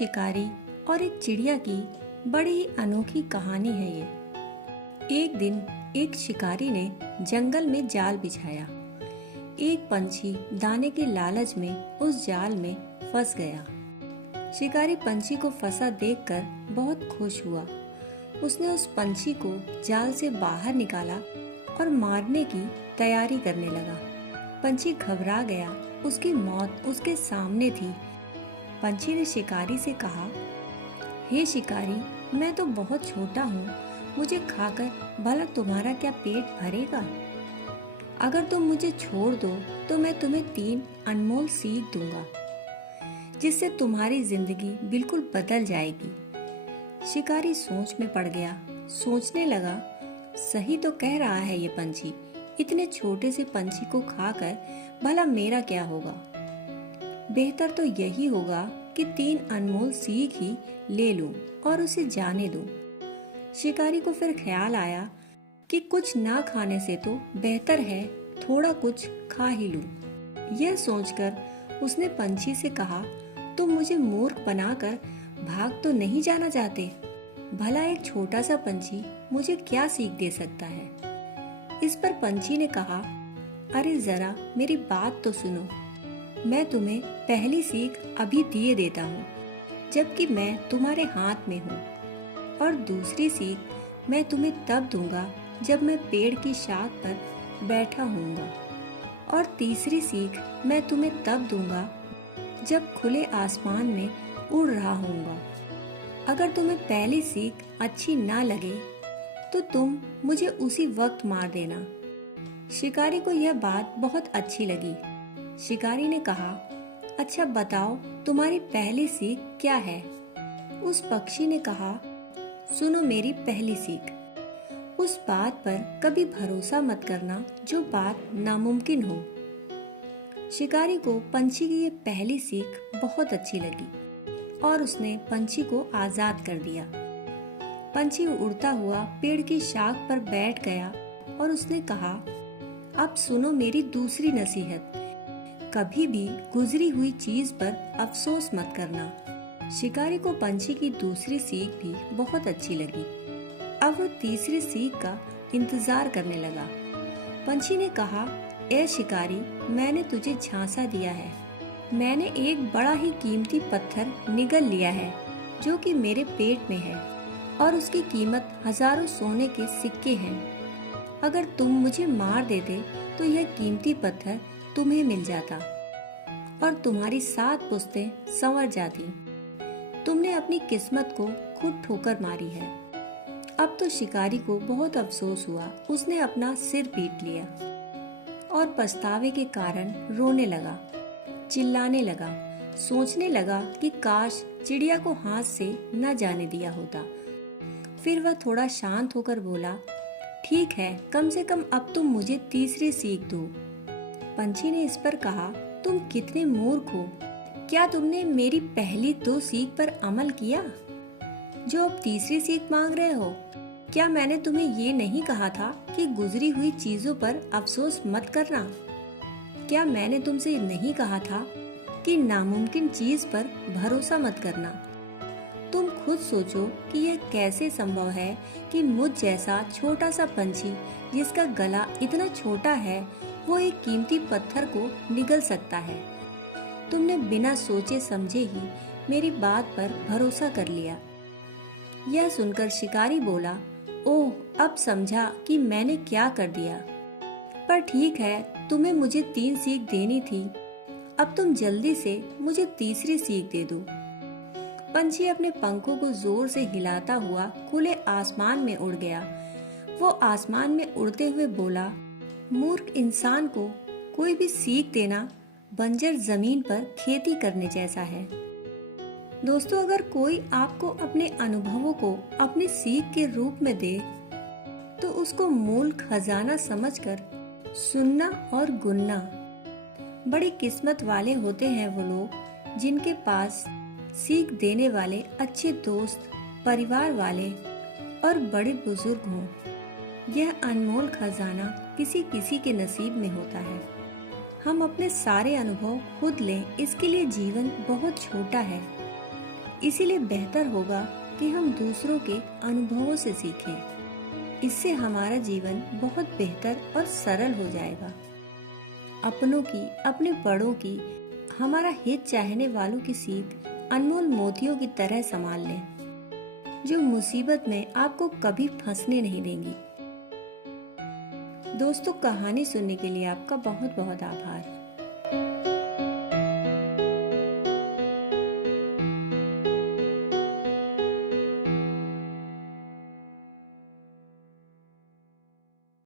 शिकारी और एक चिड़िया की बड़ी ही अनोखी कहानी है ये। एक दिन एक शिकारी ने जंगल में जाल बिछाया। एक पंछी दाने के लालच में उस जाल में फंस गया। शिकारी पंछी को फंसा देखकर बहुत खुश हुआ। उसने उस पंछी को जाल से बाहर निकाला और मारने की तैयारी करने लगा। पंछी घबरा गया, उसकी मौत उसके सामने थी। पंछी ने शिकारी से कहा, हे शिकारी, मैं तो बहुत छोटा हूँ, मुझे खाकर भला तुम्हारा क्या पेट भरेगा? अगर तुम मुझे छोड़ दो तो मैं तुम्हें 3 अनमोल सीख दूंगा, जिससे तुम्हारी जिंदगी बिल्कुल बदल जाएगी। शिकारी सोच में पड़ गया, सोचने लगा, सही तो कह रहा है ये पंछी। इतने छोटे से पंछी को खाकर भला मेरा क्या होगा? बेहतर तो यही होगा कि 3 अनमोल सीख ही ले लूं और उसे जाने दूं। शिकारी को फिर ख्याल आया कि कुछ ना खाने से तो बेहतर है थोड़ा कुछ खा ही लूं। यह सोचकर उसने पंछी से कहा, तुम मुझे मूर्ख बनाकर भाग तो नहीं जाना चाहते? भला एक छोटा सा पंछी मुझे क्या सीख दे सकता है? इस पर पंछी ने कहा, अरे जरा मेरी बात तो सुनो। मैं तुम्हें पहली सीख अभी दिए देता हूँ, जबकि मैं तुम्हारे हाथ में हूँ, और दूसरी सीख मैं तुम्हें तब दूंगा जब मैं पेड़ की शाख पर बैठा होऊंगा, और तीसरी सीख मैं तुम्हें तब दूंगा जब खुले आसमान में उड़ रहा होऊंगा। अगर तुम्हें पहली सीख अच्छी ना लगे तो तुम मुझे उसी वक्त मार देना। शिकारी को यह बात बहुत अच्छी लगी। शिकारी ने कहा, अच्छा बताओ तुम्हारी पहली सीख क्या है? उस पक्षी ने कहा, सुनो मेरी पहली सीख, उस बात पर कभी भरोसा मत करना जो बात नामुमकिन हो। शिकारी को पंछी की ये पहली सीख बहुत अच्छी लगी और उसने पंछी को आजाद कर दिया। पंछी उड़ता हुआ पेड़ की शाख पर बैठ गया और उसने कहा, अब सुनो मेरी दूसरी नसीहत, कभी भी गुजरी हुई चीज पर अफसोस मत करना। शिकारी को पंछी की दूसरी सीख भी बहुत अच्छी लगी। अब वो तीसरी सीख का इंतजार करने लगा। पंछी ने कहा, ए शिकारी, मैंने तुझे झांसा दिया है। मैंने एक बड़ा ही कीमती पत्थर निगल लिया है जो कि मेरे पेट में है, और उसकी कीमत हजारों सोने के सिक्के हैं। अगर तुम मुझे मार देते तो यह कीमती पत्थर तुम्हें मिल जाता और तुम्हारी 7 पुश्तें संवर जाती। तुमने अपनी किस्मत को खुद ठोकर मारी है। अब तो शिकारी को बहुत अफसोस हुआ। उसने अपना सिर पीट लिया और पछतावे के कारण रोने लगा, चिल्लाने लगा, सोचने लगा कि काश चिड़िया को हाथ से न जाने दिया होता। फिर वह थोड़ा शांत होकर बोला, ठीक है, कम से कम अब तुम मुझे तीसरी सीख दो। पंछी ने इस पर कहा, तुम कितने मूर्ख हो। क्या तुमने मेरी पहली 2 सीख पर अमल किया जो अब तीसरी सीख मांग रहे हो? क्या मैंने तुम्हें ये नहीं कहा था कि गुजरी हुई चीजों पर अफसोस मत करना? क्या मैंने तुमसे नहीं कहा था कि नामुमकिन चीज पर भरोसा मत करना? तुम खुद सोचो कि यह कैसे संभव है कि मुझ जैसा छोटा सा पंछी जिसका गला इतना छोटा है वो एक कीमती पत्थर को निगल सकता है। तुमने बिना सोचे समझे ही मेरी बात पर भरोसा कर लिया। यह सुनकर शिकारी बोला, ओह, अब समझा कि मैंने क्या कर दिया। पर ठीक है, तुम्हें मुझे 3 सीख देनी थी। अब तुम जल्दी से मुझे तीसरी सीख दे दो। पंछी अपने पंखों को जोर से हिलाता हुआ खुले आसमान में उड़ गया। वो आसमान में उड़ते हुए बोला, मूर्ख इंसान को कोई भी सीख देना बंजर जमीन पर खेती करने जैसा है। दोस्तों, अगर कोई आपको अपने अनुभवों को अपनी सीख के रूप में दे तो उसको मूल खजाना समझकर सुनना और गुनना। बड़ी किस्मत वाले होते हैं वो लोग जिनके पास सीख देने वाले अच्छे दोस्त, परिवार वाले और बड़े बुजुर्ग हों। यह अनमोल खजाना किसी किसी के नसीब में होता है। हम अपने सारे अनुभव खुद लें, इसके लिए जीवन बहुत छोटा है। इसीलिए बेहतर होगा कि हम दूसरों के अनुभवों से सीखें। इससे हमारा जीवन बहुत बेहतर और सरल हो जाएगा। अपनों की, अपने बड़ों की, हमारा हित चाहने वालों की सीख अनमोल मोतियों की तरह संभाल लें, जो मुसीबत में आपको कभी फंसने नहीं देंगी। दोस्तों, कहानी सुनने के लिए आपका बहुत बहुत आभार।